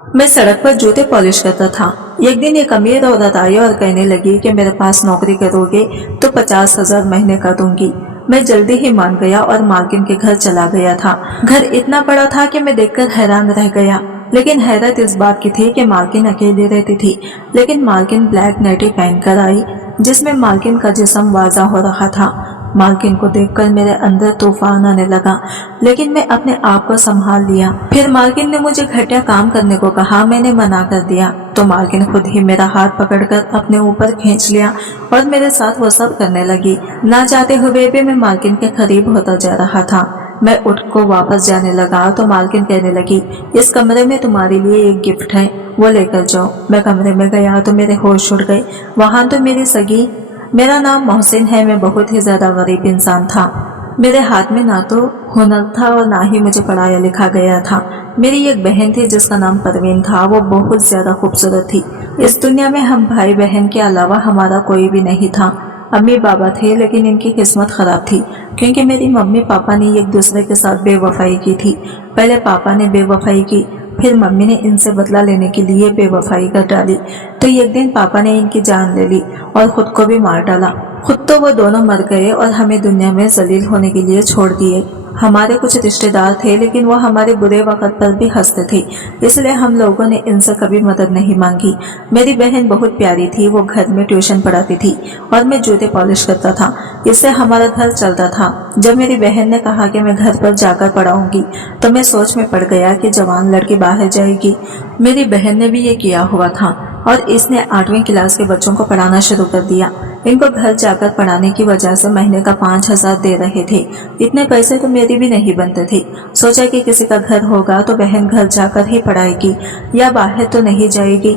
मैं सड़क पर जूते पॉलिश करता था। एक दिन एक अमीर औरत आई और कहने लगी कि मेरे पास नौकरी करोगे तो 50,000 महीने का दूंगी। मैं जल्दी ही मान गया और मालकिन के घर चला गया था। घर इतना बड़ा था कि मैं देखकर हैरान रह गया, लेकिन हैरत इस बात की थी कि मालकिन अकेली रहती थी। लेकिन मालकिन ब्लैक नाइटी पहन कर आई जिसमें मालकिन का जिस्म वाज़ा हो रहा था। मालकिन को देखकर मेरे अंदर तूफान आने लगा, लेकिन मैं अपने आप को संभाल लिया। फिर मालकिन ने मुझे घटिया काम करने को कहा। मैंने मना कर दिया तो मालकिन खुद ही मेरा हाथ पकड़कर अपने ऊपर खींच लिया और मेरे साथ वो सब करने लगी। ना चाहते हुए भी मैं मालकिन के करीब होता जा रहा था। मैं उठ को वापस जाने लगा तो मालकिन कहने लगी, इस कमरे में तुम्हारे लिए एक गिफ्ट है, वो लेकर जाओ। मैं कमरे में गया तो मेरे होश उड़ गए। वहां तो मेरी सगी, मेरा नाम मोहसिन है। मैं बहुत ही ज्यादा गरीब इंसान था। मेरे हाथ में ना तो हुनर था और ना ही मुझे पढ़ाया लिखा गया था। मेरी एक बहन थी जिसका नाम परवीन था। वो बहुत ज्यादा खूबसूरत थी। इस दुनिया में हम भाई बहन के अलावा हमारा कोई भी नहीं था। अम्मी बाबा थे, लेकिन इनकी किस्मत खराब थी क्योंकि मेरी मम्मी पापा ने एक दूसरे के साथ बेवफाई की थी। पहले पापा ने बेवफाई की, फिर मम्मी ने इनसे बदला लेने के लिए बेवफाई कर डाली। तो एक दिन पापा ने इनकी जान ले ली और खुद को भी मार डाला। खुद तो वो दोनों मर गए और हमें दुनिया में जलील होने के लिए छोड़ दिए। हमारे कुछ रिश्तेदार थे, लेकिन वो हमारे बुरे वक्त पर भी हंसते थे, इसलिए हम लोगों ने इनसे कभी मदद नहीं मांगी। मेरी बहन बहुत प्यारी थी। वो घर में ट्यूशन पढ़ाती थी और मैं जूते पॉलिश करता था। इससे हमारा घर चलता था। जब मेरी बहन ने कहा कि मैं घर पर जाकर पढ़ाऊंगी तो मैं सोच में पड़ गया कि जवान लड़की बाहर जाएगी। मेरी बहन ने भी ये किया हुआ था और इसने 8वीं क्लास के बच्चों को पढ़ाना शुरू कर दिया। इनको घर जाकर पढ़ाने की वजह से महीने का 5,000 दे रहे थे। इतने पैसे तो मेरी भी नहीं बनते थे। सोचा कि किसी का घर होगा तो बहन घर जाकर ही पढ़ाएगी या बाहर तो नहीं जाएगी।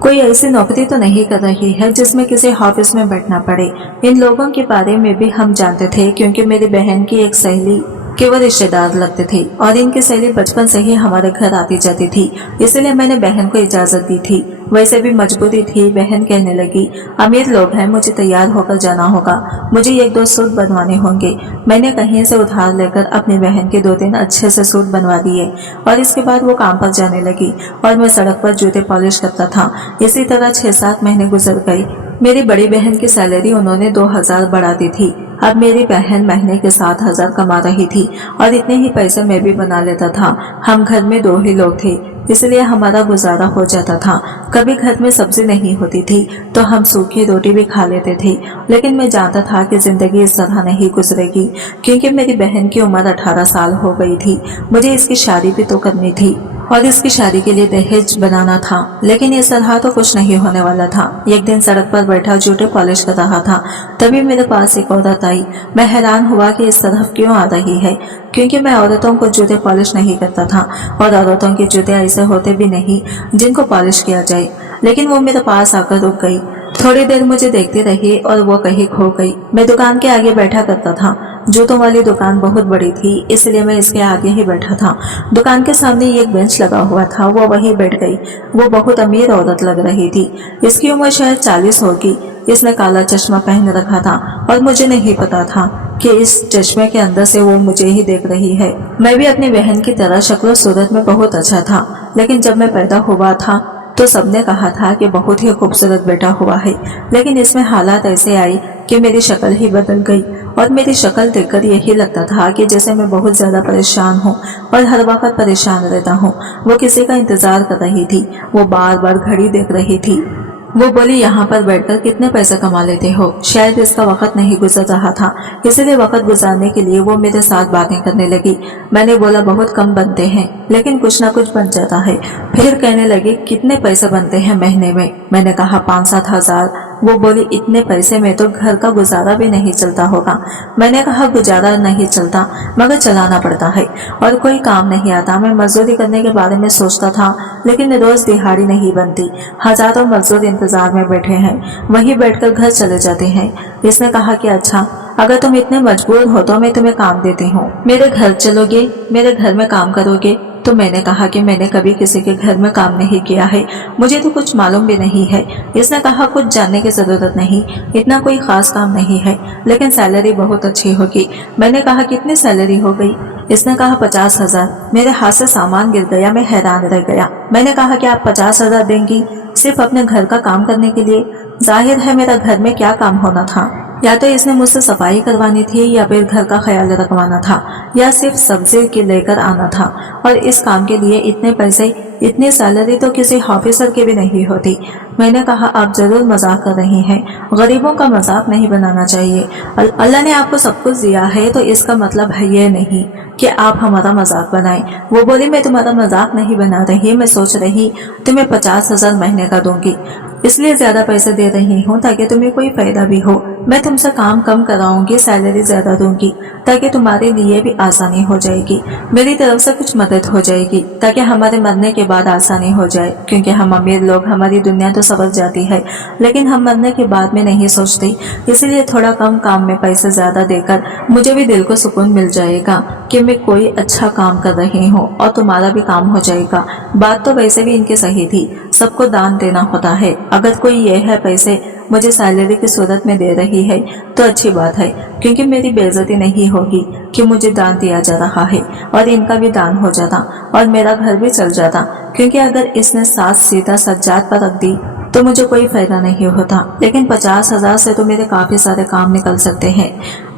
कोई ऐसी नौकरी तो नहीं कर रही है जिसमें किसी ऑफिस में बैठना पड़े। इन लोगों के बारे में भी हम जानते थे क्योंकि मेरी बहन की एक सहेली के वो रिश्तेदार लगते थे और इनकी सहेली बचपन से ही हमारे घर आती जाती थी, इसलिए मैंने बहन को इजाजत दी थी। वैसे भी मजबूरी थी। बहन कहने लगी, अमीर लोग हैं, मुझे तैयार होकर जाना होगा, मुझे 1-2 सूट बनवाने होंगे। मैंने कहीं से उधार लेकर अपनी बहन के 2-3 अच्छे से सूट बनवा दिए और इसके बाद वो काम पर जाने लगी और मैं सड़क पर जूते पॉलिश करता था। इसी तरह 6-7 महीने गुजर गए। मेरी बड़ी बहन की सैलरी उन्होंने 2,000 बढ़ा दी थी। अब मेरी बहन महीने के 7,000 कमा रही थी और इतने ही पैसे मैं भी बना लेता था। हम घर में 2 ही लोग थे, इसलिए हमारा गुजारा हो जाता था। कभी घर में सब्जी नहीं होती थी तो हम सूखी रोटी भी खा लेते थे, लेकिन मैं जानता था कि जिंदगी इस तरह नहीं गुजरेगी क्योंकि मेरी बहन की उम्र 18 साल हो गई थी। मुझे इसकी शादी भी तो करनी थी और इसकी शादी के लिए दहेज बनाना था, लेकिन इस तरह तो कुछ नहीं होने वाला था। एक दिन सड़क पर बैठा जूते पॉलिश कर रहा था, तभी मेरे पास एक औरत आई। मैं हैरान हुआ कि इस तरफ क्यों आ रही है, क्योंकि मैं औरतों को जूते पॉलिश नहीं करता था और औरतों के जूते ऐसे होते भी नहीं जिनको पॉलिश किया जाए। लेकिन वो मेरे पास आकर रुक गई। थोड़ी देर मुझे देखती रही और वो कहीं खो गई। मैं दुकान के आगे बैठा करता था। जूतों वाली दुकान बहुत बड़ी थी, इसलिए मैं इसके आगे ही बैठा था। दुकान के सामने एक बेंच लगा हुआ था, वो वहीं बैठ गई। वो बहुत अमीर औरत लग रही थी। इसकी उम्र शायद 40 होगी। इसने काला चश्मा पहन रखा था और मुझे नहीं पता था कि इस चश्मे के अंदर से वो मुझे ही देख रही है। मैं भी अपनी बहन की तरह शक्ल सूरत में बहुत अच्छा था, लेकिन जब मैं पैदा हुआ था तो सबने कहा था कि बहुत ही खूबसूरत बेटा हुआ है। लेकिन इसमें हालात ऐसे आई कि मेरी शक्ल ही बदल गई और मेरी शक्ल देखकर यही लगता था कि जैसे मैं बहुत ज्यादा परेशान हूँ और हर वक्त परेशान रहता हूँ। वो किसी का इंतजार कर रही थी। वो बार बार घड़ी देख रही थी। वो बोली, यहाँ पर बैठकर कितने पैसे कमा लेते हो? शायद इसका वक्त नहीं गुजर रहा था, इसलिए वक्त गुजारने के लिए वो मेरे साथ बातें करने लगी। मैंने बोला, बहुत कम बनते हैं, लेकिन कुछ ना कुछ बन जाता है। फिर कहने लगी, कितने पैसे बनते हैं महीने में? मैंने कहा 5-7 हजार। वो बोली, इतने पैसे में तो घर का गुजारा भी नहीं चलता होगा। मैंने कहा, गुजारा नहीं चलता मगर चलाना पड़ता है और कोई काम नहीं आता। मैं मजदूरी करने के बारे में सोचता था, लेकिन रोज दिहाड़ी नहीं बनती। हजारों मजदूर इंतजार में बैठे हैं, वहीं बैठकर घर चले जाते हैं। इसने कहा कि अच्छा, अगर तुम इतने मजबूर हो तो मैं तुम्हें काम देती हूँ, मेरे घर चलोगे, मेरे घर में काम करोगे? तो मैंने कहा कि मैंने कभी किसी के घर में काम नहीं किया है, मुझे तो कुछ मालूम भी नहीं है। इसने कहा, कुछ जानने की जरूरत नहीं, इतना कोई खास काम नहीं है, लेकिन सैलरी बहुत अच्छी होगी। मैंने कहा, कितनी सैलरी हो गई? इसने कहा 50,000। मेरे हाथ से सामान गिर गया, मैं हैरान रह गया। मैंने कहा कि आप 50,000 देंगी सिर्फ अपने घर का काम करने के लिए? जाहिर है मेरा घर में क्या काम होना था। या तो इसने मुझसे सफाई करवानी थी या फिर घर का ख्याल रखवाना था या सिर्फ सब्जी के लेकर आना था। और इस काम के लिए इतने पैसे, इतनी सैलरी तो किसी ऑफिसर की भी नहीं होती। मैंने कहा आप जरूर मजाक कर रही हैं, गरीबों का मजाक नहीं बनाना चाहिए। अल्लाह ने आपको सब कुछ दिया है तो इसका मतलब है ये नहीं कि आप हमारा मजाक बनाएं। वो बोली मैं तुम्हारा मजाक नहीं बना रही, मैं सोच रही तुम्हें 50,000 महीने का दूंगी, इसलिए ज्यादा पैसे दे रही हूँ ताकि तुम्हें कोई फायदा भी हो। मैं तुमसे काम कम कराऊंगी, सैलरी ज्यादा दूंगी ताकि तुम्हारे लिए भी आसानी हो जाएगी, मेरी तरफ से कुछ मदद हो जाएगी ताकि हमारे मरने के बाद आसानी हो जाए। क्योंकि हम अमीर लोग, हमारी दुनिया तो संवर जाती है लेकिन हम मरने के बाद में नहीं सोचते, इसलिए थोड़ा कम काम में पैसे ज्यादा देकर मुझे भी दिल को सुकून मिल जाएगा कि मैं कोई अच्छा काम कर रही हूँ और तुम्हारा भी काम हो जाएगा। बात तो वैसे भी इनकी सही थी, सबको दान देना होता है। अगर कोई ये है पैसे मुझे सैलरी की सूरत में दे रही है तो अच्छी बात है, क्योंकि मेरी बेइज्जती नहीं होगी कि मुझे दान दिया जा रहा है और इनका भी दान हो जाता और मेरा घर भी चल जाता। क्योंकि अगर इसने साथ सीधा सज्जाद पर रख दी तो मुझे कोई फायदा नहीं होता, लेकिन 50,000 से तो मेरे काफी सारे काम निकल सकते हैं।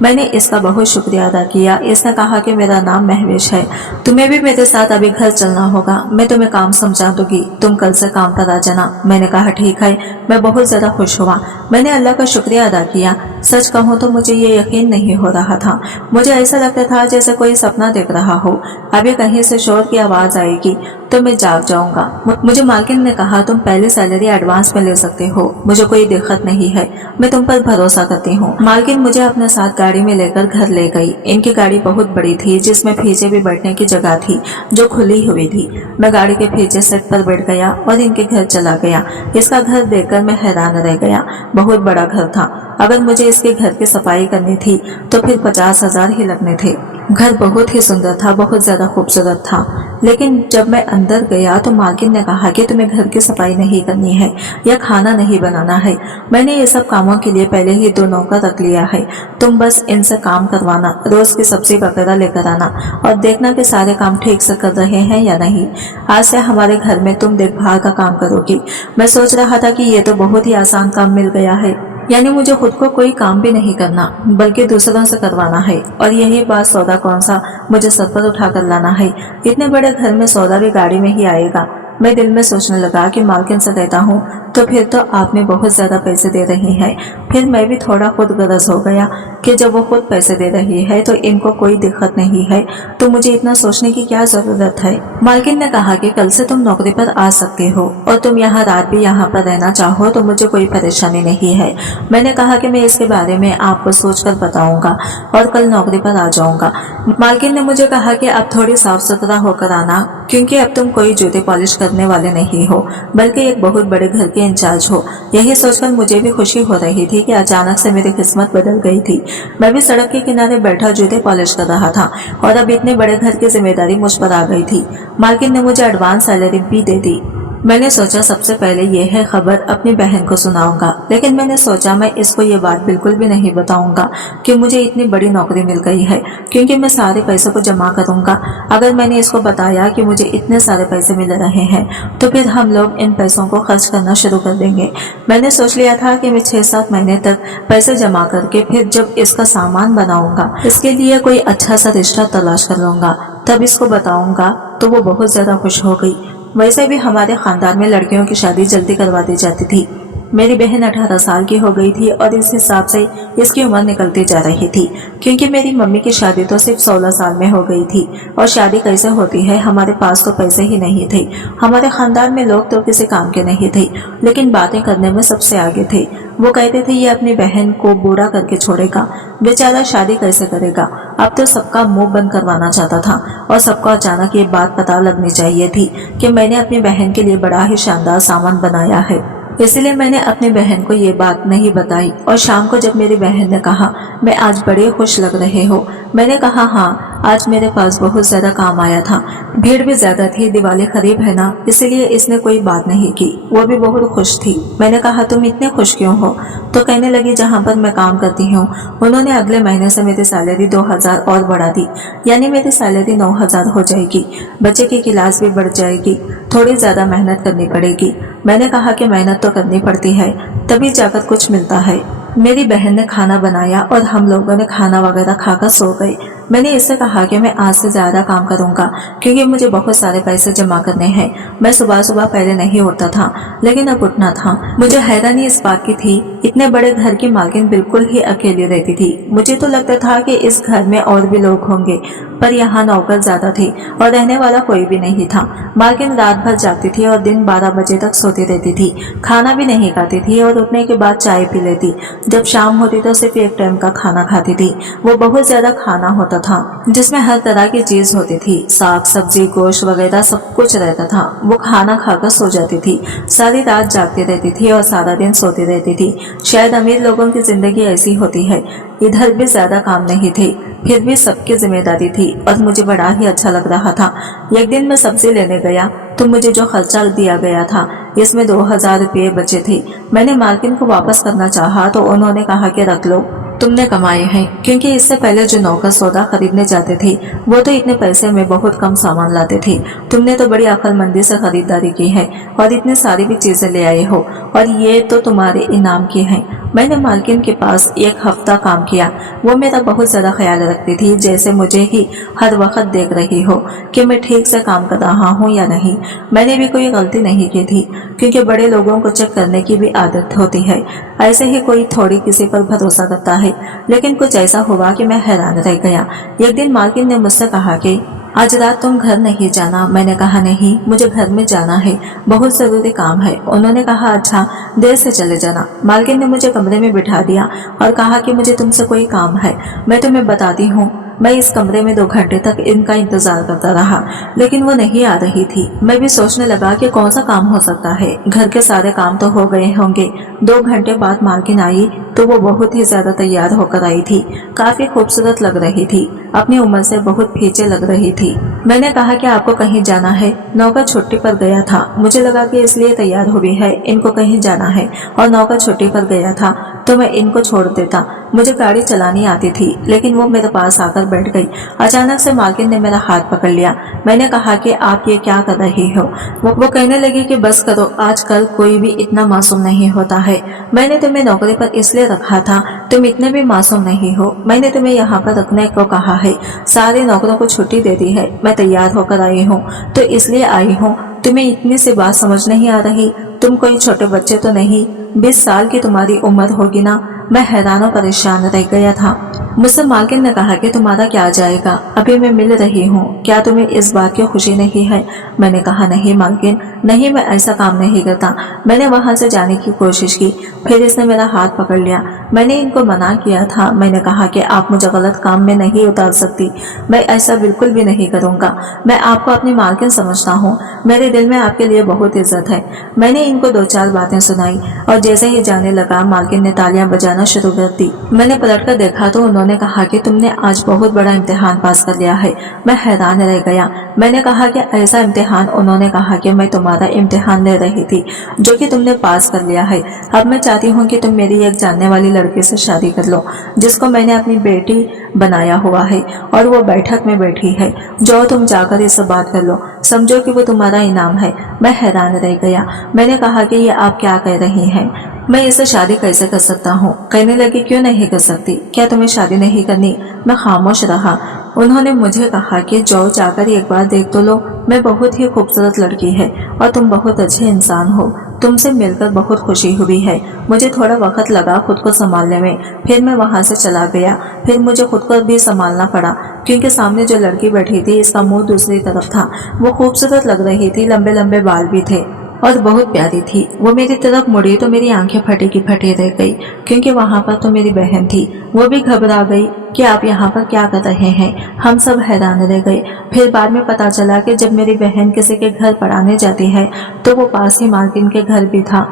मैंने इसका बहुत शुक्रिया अदा किया। इसने कहा कि मेरा नाम महवेश है, तुम्हें भी मेरे साथ अभी घर चलना होगा, मैं तुम्हें काम समझा दूंगी, तुम कल से काम पर आ जाना। मैंने कहा ठीक है। मैं बहुत ज्यादा खुश हुआ, मैंने अल्लाह का शुक्रिया अदा किया। सच कहूँ तो मुझे ये यकीन नहीं हो रहा था, मुझे ऐसा लगता था जैसे कोई सपना देख रहा हो। अभी कहीं से शोर की आवाज आएगी तो मैं जाग जाऊंगा। मुझे मालकिन ने कहा तुम पहले सैलरी एडवांस में ले सकते हो, मुझे कोई दिक्कत नहीं है, मैं तुम पर भरोसा करती हूँ। मालकिन मुझे अपने साथ गाड़ी में लेकर घर ले गई। इनकी गाड़ी बहुत बड़ी थी जिसमें पीछे भी बैठने की जगह थी जो खुली हुई थी। मैं गाड़ी के पीछे सेट पर बैठ गया और इनके घर चला गया। इसका घर देखकर मैं हैरान रह गया, बहुत बड़ा घर था। अगर मुझे इसके घर की सफाई करनी थी तो फिर 50,000 ही लगने थे। घर बहुत ही सुंदर था, बहुत ज्यादा खूबसूरत था। लेकिन जब मैं अंदर गया तो मालकिन ने कहा कि तुम्हें घर की सफाई नहीं करनी है या खाना नहीं बनाना है, मैंने ये सब कामों के लिए पहले ही 2 नौकर रख लिया है, तुम बस इनसे काम करवाना, रोज की सब्जी वगैरह लेकर आना और देखना कि सारे काम ठीक से कर रहे हैं या नहीं। आज से हमारे घर में तुम देखभाल का काम करोगी। मैं सोच रहा था कि ये तो बहुत ही आसान काम मिल गया है, यानी मुझे खुद को कोई काम भी नहीं करना बल्कि दूसरों से करवाना है। और यही बात सौदा कौन सा मुझे सर पर उठा कर लाना है, इतने बड़े घर में सौदा भी गाड़ी में ही आएगा। मैं दिल में सोचने लगा कि मालकिन से कहता हूँ तो फिर तो आप में बहुत ज्यादा पैसे दे रही है। फिर मैं भी थोड़ा खुद गरज हो गया कि जब वो खुद पैसे दे रही है तो इनको कोई दिक्कत नहीं है, तो मुझे इतना सोचने की क्या जरूरत है। मालकिन ने कहा कि कल से तुम नौकरी पर आ सकते हो और तुम यहाँ रात भी यहाँ पर रहना चाहो तो मुझे कोई परेशानी नहीं है। मैंने कहा कि मैं इसके बारे में आपको सोचकर बताऊंगा और कल नौकरी पर आ जाऊंगा। मालकिन ने मुझे कहा कि अब थोड़ी साफ सुथरा होकर आना, क्योंकि अब तुम कोई जूते पॉलिश करने वाले नहीं हो बल्कि एक बहुत बड़े घर के इंचार्ज हो। यही सोचकर मुझे भी खुशी हो रही थी कि अचानक से मेरी किस्मत बदल गई थी। मैं भी सड़क के किनारे बैठा जूते पॉलिश कर रहा था और अब इतने बड़े घर की जिम्मेदारी मुझ पर आ गई थी। मालकिन ने मुझे एडवांस सैलरी भी दे दी। मैंने सोचा सबसे पहले ये है खबर अपनी बहन को सुनाऊंगा, लेकिन मैंने सोचा मैं इसको ये बात बिल्कुल भी नहीं बताऊंगा कि मुझे इतनी बड़ी नौकरी मिल गई है, क्योंकि मैं सारे पैसों को जमा करूंगा। अगर मैंने इसको बताया कि मुझे इतने सारे पैसे मिल रहे हैं तो फिर हम लोग इन पैसों को खर्च करना शुरू कर देंगे। मैंने सोच लिया था कि मैं 6-7 महीने तक पैसे जमा करके फिर जब इसका सामान बनाऊंगा, इसके लिए कोई अच्छा सा रिश्ता तलाश कर लूंगा, तब इसको बताऊंगा। तो वो बहुत ज्यादा खुश हो गई। वैसे भी हमारे खानदान में लड़कियों की शादी जल्दी करवा दी जाती थी। मेरी बहन 18 साल की हो गई थी और इस हिसाब से इसकी उम्र निकलती जा रही थी, क्योंकि मेरी मम्मी की शादी तो सिर्फ 16 साल में हो गई थी। और शादी कैसे होती है, हमारे पास तो पैसे ही नहीं थे। हमारे खानदान में लोग तो किसी काम के नहीं थे, लेकिन बातें करने में सबसे आगे थे। वो कहते थे ये अपनी बहन को बूढ़ा करके छोड़ेगा, बेचारा शादी कैसे करेगा। अब तो सबका मुंह बंद करवाना चाहता था और सबको अचानक ये बात पता लगनी चाहिए थी कि मैंने अपनी बहन के लिए बड़ा ही शानदार सामान बनाया है। इसलिए मैंने अपनी बहन को ये बात नहीं बताई। और शाम को जब मेरी बहन ने कहा मैं आज बड़े खुश लग रहे हो, मैंने कहा हाँ, आज मेरे पास बहुत ज्यादा काम आया था। भीड़ भी ज्यादा थी, दिवाली करीब है ना, इसीलिए इसने कोई बात नहीं की। वो भी बहुत खुश थी। मैंने कहा तुम इतने खुश क्यों हो? तो कहने लगी जहाँ पर मैं काम करती हूँ उन्होंने अगले महीने से मेरी सैलरी 2000 और बढ़ा दी, यानी मेरी सैलरी 9000 हो जाएगी। बच्चे की क्लास भी बढ़ जाएगी, थोड़ी ज्यादा मेहनत करनी पड़ेगी। मैंने कहा कि मेहनत तो करनी पड़ती है, तभी जाकर कुछ मिलता है। मेरी बहन ने खाना बनाया और हम लोगों ने खाना वगैरह खाकर सो गए। मैंने इससे कहा कि मैं आज से ज्यादा काम करूंगा क्योंकि मुझे बहुत सारे पैसे जमा करने हैं। मैं सुबह सुबह पहले नहीं उठता था, लेकिन अब उठना था। मुझे हैरानी इस बात की थी, इतने बड़े घर की मालकिन बिल्कुल ही अकेली रहती थी। मुझे तो लगता था कि इस घर में और भी लोग होंगे, पर यहाँ नौकर ज्यादा थी और रहने वाला कोई भी नहीं था। मालकिन रात भर जागती थी और दिन 12 बजे तक सोती रहती थी। खाना भी नहीं खाती थी और उठने के बाद चाय पी लेती। जब शाम होती तो सिर्फ एक टाइम का खाना खाती थी। वो बहुत ज्यादा खाना होता था जिसमें हर तरह की चीज होती थी, साग सब्जी गोश्त वगैरह सब कुछ रहता था। वो खाना खाकर सो जाती थी, सारी रात जागती रहती थी और सारा दिन सोती रहती थी। शायद अमीर लोगों की जिंदगी ऐसी होती है। इधर भी ज्यादा काम नहीं थे, फिर भी सबकी जिम्मेदारी थी और मुझे बड़ा ही अच्छा लग रहा था। एक दिन मैं सब्जी लेने गया तो मुझे जो खर्चा दिया गया था इसमें 2000 रुपये बचे थे। मैंने मालकिन को वापस करना चाहा तो उन्होंने कहा कि रख लो, तुमने कमाए हैं। क्योंकि इससे पहले जो नौकर सौदा खरीदने जाते थे वो तो इतने पैसे में बहुत कम सामान लाते थे। तुमने तो बड़ी अक्लमंदी से खरीदारी की है और इतनी सारी भी चीजें ले आए हो और ये तो तुम्हारे इनाम की हैं। मैंने मालकिन के पास एक हफ्ता काम किया। वो मेरा बहुत ज्यादा ख्याल रखती थी, जैसे मुझे ही हर वक्त देख रही हो कि मैं ठीक से काम कर रहा हूँ या नहीं। मैंने भी कोई गलती नहीं की थी क्योंकि बड़े लोगों को चेक करने की भी आदत होती है। ऐसे ही कोई थोड़ी किसी पर भरोसा करता है। लेकिन कुछ ऐसा हुआ कि मैं हैरान रह गया। एक दिन मालकिन ने मुझसे कहा कि आज रात तुम घर नहीं जाना। मैंने कहा नहीं, मुझे घर में जाना है, बहुत जरूरी काम है। उन्होंने कहा अच्छा, देर से चले जाना। मालकिन ने मुझे कमरे में बिठा दिया और कहा कि मुझे तुमसे कोई काम है, मैं तुम्हें बताती हूँ। मैं इस कमरे में 2 घंटे तक इनका इंतजार करता रहा, लेकिन वो नहीं आ रही थी। मैं भी सोचने लगा कि कौन सा काम हो सकता है, घर के सारे काम तो हो गए होंगे। 2 घंटे बाद मालकिन आई तो वो बहुत ही ज्यादा तैयार होकर आई थी। काफी खूबसूरत लग रही थी, अपनी उम्र से बहुत पीछे लग रही थी। मैंने कहा कि आपको कहीं जाना है? नौकर छुट्टी पर गया था। मुझे लगा कि इसलिए तैयार हुई है, इनको कहीं जाना है और नौकर छुट्टी पर गया था तो मैं इनको छोड़ देता। मुझे गाड़ी चलानी आती थी, लेकिन वो मेरे पास आकर बैठ गई। अचानक से मालकिन ने मेरा हाथ पकड़ लिया। मैंने कहा कि आप ये क्या कर रही हो? वो कहने लगी कि बस करो, आजकल कोई भी इतना मासूम नहीं होता है। मैंने तुम्हें नौकरी पर इसलिए रखा था, तुम इतने भी मासूम नहीं हो। मैंने तुम्हें यहाँ पर रखने को कहा है, सारे नौकरों को छुट्टी दे दी है। मैं तैयार होकर आई हूँ तो इसलिए आई हूँ। तुम्हें इतनी सी बात समझ नहीं आ रही? तुम कोई छोटे बच्चे तो नहीं, 20 साल की तुम्हारी उम्र होगी ना। मैं हैरान और परेशान रह गया था। मुझसे मालकिन ने कहा कि तुम्हारा क्या जाएगा, अभी मैं मिल रही हूँ, क्या तुम्हें इस बात की खुशी नहीं है? मैंने कहा नहीं मालकिन, नहीं, मैं ऐसा काम नहीं करता। मैंने वहां से जाने की कोशिश की, फिर इसने मेरा हाथ पकड़ लिया। मैंने इनको मना किया था। मैंने कहा कि आप मुझे गलत काम में नहीं उतार सकती, मैं ऐसा बिल्कुल भी नहीं करूँगा। मैं आपको अपनी मालकिन समझता हूँ, मेरे दिल में आपके लिए बहुत इज्जत है। मैंने इनको 2-4 बातें सुनाई और जैसे ही जाने लगा मालकिन ने तालियां बजाना शुरू कर दी। मैंने पलट कर देखा तो उन्होंने कहा कि तुमने आज बहुत बड़ा इम्तिहान पास कर लिया है। मैं हैरान रह गया। मैंने कहा कि ऐसा इम्तिहान? उन्होंने कहा कि मैं तुम्हारा इम्तिहान ले रही थी जो कि तुमने पास कर लिया है। अब मैं चाहती हूँ कि तुम मेरी एक जानने वाली लड़की से शादी कर लो, जिसको मैंने अपनी बेटी बनाया हुआ है और वो बैठक में बैठी है। जो तुम जाकर इससे बात कर लो, समझो कि वो तुम्हारा इनाम है। मैं हैरान रह गया। मैंने कहा कि ये आप क्या कह रही हैं? मैं इससे शादी कैसे कर सकता हूँ? कहने लगी क्यों नहीं कर सकती, क्या तुम्हें शादी नहीं करनी? मैं खामोश रहा। उन्होंने मुझे कहा कि जो जाकर एक बार देख तो लो, मैं बहुत ही खूबसूरत लड़की है और तुम बहुत अच्छे इंसान हो। तुमसे मिलकर बहुत खुशी हुई है। मुझे थोड़ा वक्त लगा खुद को संभालने में, फिर मैं वहां से चला गया। फिर मुझे खुद को भी संभालना पड़ा क्योंकि सामने जो लड़की बैठी थी इसका मुंह दूसरी तरफ था। वो खूबसूरत लग रही थी, लंबे लंबे बाल भी थे और बहुत प्यारी थी। वो मेरी तरफ मुड़ी तो मेरी आंखें फटी की फटी रह गई क्योंकि वहां पर तो मेरी बहन थी। वो भी घबरा गई कि आप यहाँ पर क्या कर रहे हैं। हम सब हैरान रह गए। फिर बाद में पता चला कि जब मेरी बहन किसी के घर पढ़ाने जाती है तो वो पास ही मालकिन के घर भी था।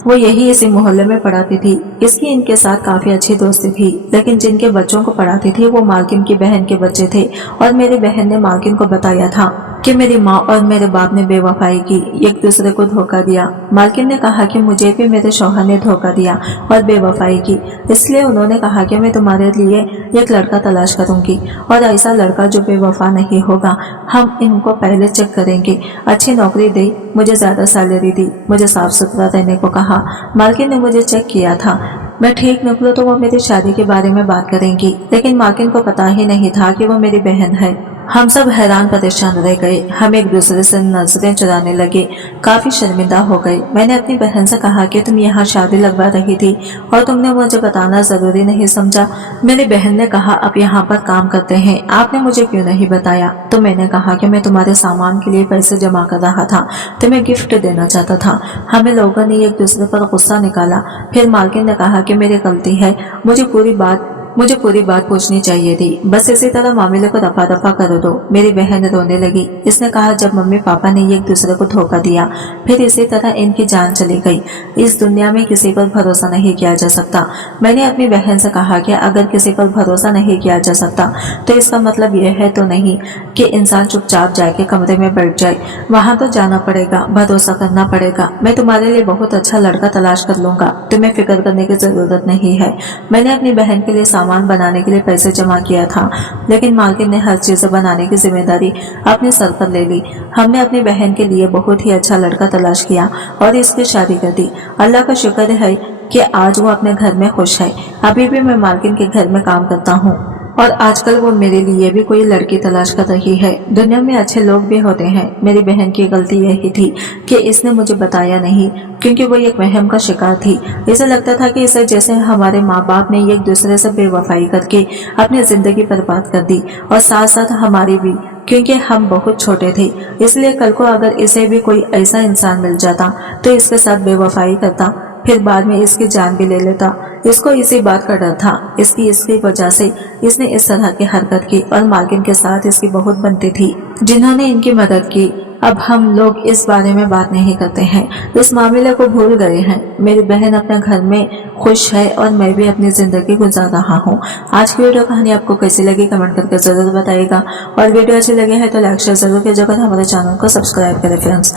वो यही इसी मोहल्ले में पढ़ाती थी। इसकी इनके साथ काफी अच्छी दोस्ती थी, लेकिन जिनके बच्चों को पढ़ाती थी वो मालकिन की बहन के बच्चे थे और मेरी बहन ने मालकिन को बताया था कि मेरी माँ और मेरे बाप ने बेवफाई की, एक दूसरे को धोखा दिया। मालकिन ने कहा कि मुझे भी मेरे शौहर ने धोखा दिया और बेवफाई की, इसलिए उन्होंने कहा कि मैं तुम्हारे लिए एक लड़का तलाश करूंगी और ऐसा लड़का जो बेवफा नहीं होगा। हम इनको पहले चेक करेंगे। अच्छी नौकरी दी, मुझे ज्यादा सैलरी दी, मुझे साफ सुथरा रहने को कहा। मालकिन ने मुझे चेक किया था, मैं ठीक निकलूं तो वो मेरी शादी के बारे में बात करेंगी, लेकिन मालकिन को पता ही नहीं था कि वो मेरी बहन है। हम सब हैरान परेशान रह गए। हम एक दूसरे से नजरें चुराने लगे, काफी शर्मिंदा हो गए। मैंने अपनी बहन से कहा कि तुम यहाँ शादी लगवा रही थी और तुमने मुझे बताना जरूरी नहीं समझा। मेरी बहन ने कहा अब यहाँ पर काम करते हैं, आपने मुझे क्यों नहीं बताया? तो मैंने कहा कि मैं तुम्हारे सामान के लिए पैसे जमा कर रहा था, तुम्हें गिफ्ट देना चाहता था। हमें लोगों ने एक दूसरे पर गुस्सा निकाला। फिर मालकिन ने कहा कि मेरी गलती है, मुझे पूरी बात पूछनी चाहिए थी, बस इसी तरह मामले को दफा दफा कर दो। मेरी बहन रोने लगी। इसने कहा जब मम्मी पापा ने एक दूसरे को धोखा दिया, फिर इसी तरह इनकी जान चली गई। इस दुनिया में किसी पर भरोसा नहीं किया जा सकता। मैंने अपनी बहन से कहा कि अगर किसी पर भरोसा नहीं किया जा सकता तो इसका मतलब यह है तो नहीं कि इंसान चुपचाप जाके कमरे में बैठ जाए। वहां तो जाना पड़ेगा, भरोसा करना पड़ेगा। मैं तुम्हारे लिए बहुत अच्छा लड़का तलाश कर लूंगा, तुम्हें फिक्र करने की जरूरत नहीं है। मैंने अपनी बहन के लिए सामान बनाने के लिए पैसे जमा किया था, लेकिन मालकिन ने हर चीज बनाने की जिम्मेदारी अपने सर पर ले ली। हमने अपनी बहन के लिए बहुत ही अच्छा लड़का तलाश किया और इसकी शादी कर दी। अल्लाह का शुक्र है कि आज वो अपने घर में खुश है। अभी भी मैं मालकिन के घर में काम करता हूँ और आजकल वो मेरे लिए भी कोई लड़की तलाश कर रही है। दुनिया में अच्छे लोग भी होते हैं। मेरी बहन की गलती यही थी कि इसने मुझे बताया नहीं, क्योंकि वो एक वहम का शिकार थी। इसे लगता था कि इसे जैसे हमारे माँ बाप ने एक दूसरे से बेवफाई करके अपनी जिंदगी बर्बाद कर दी और साथ साथ हमारी भी, क्योंकि हम बहुत छोटे थे। इसलिए कल को अगर इसे भी कोई ऐसा इंसान मिल जाता तो इसके साथ बेवफाई करता, फिर बाद में इसकी जान भी ले लेता। इसको इसी बात का डर था। इसकी वजह से इसने इस तरह की हरकत की और मालकिन के साथ इसकी बहुत बनती थी, जिन्होंने इनकी मदद की। अब हम लोग इस बारे में बात नहीं करते हैं, इस मामले को भूल गए हैं। मेरी बहन अपने घर में खुश है और मैं भी अपनी जिंदगी गुजार रहा हूँ। आज की वीडियो कहानी आपको कैसी लगी कमेंट करके जरूर बताइएगा और वीडियो अच्छी लगी है तो लाइक शेयर जरूर कीजिएगा। हमारे चैनल को सब्सक्राइब करें फ्रेंड्स।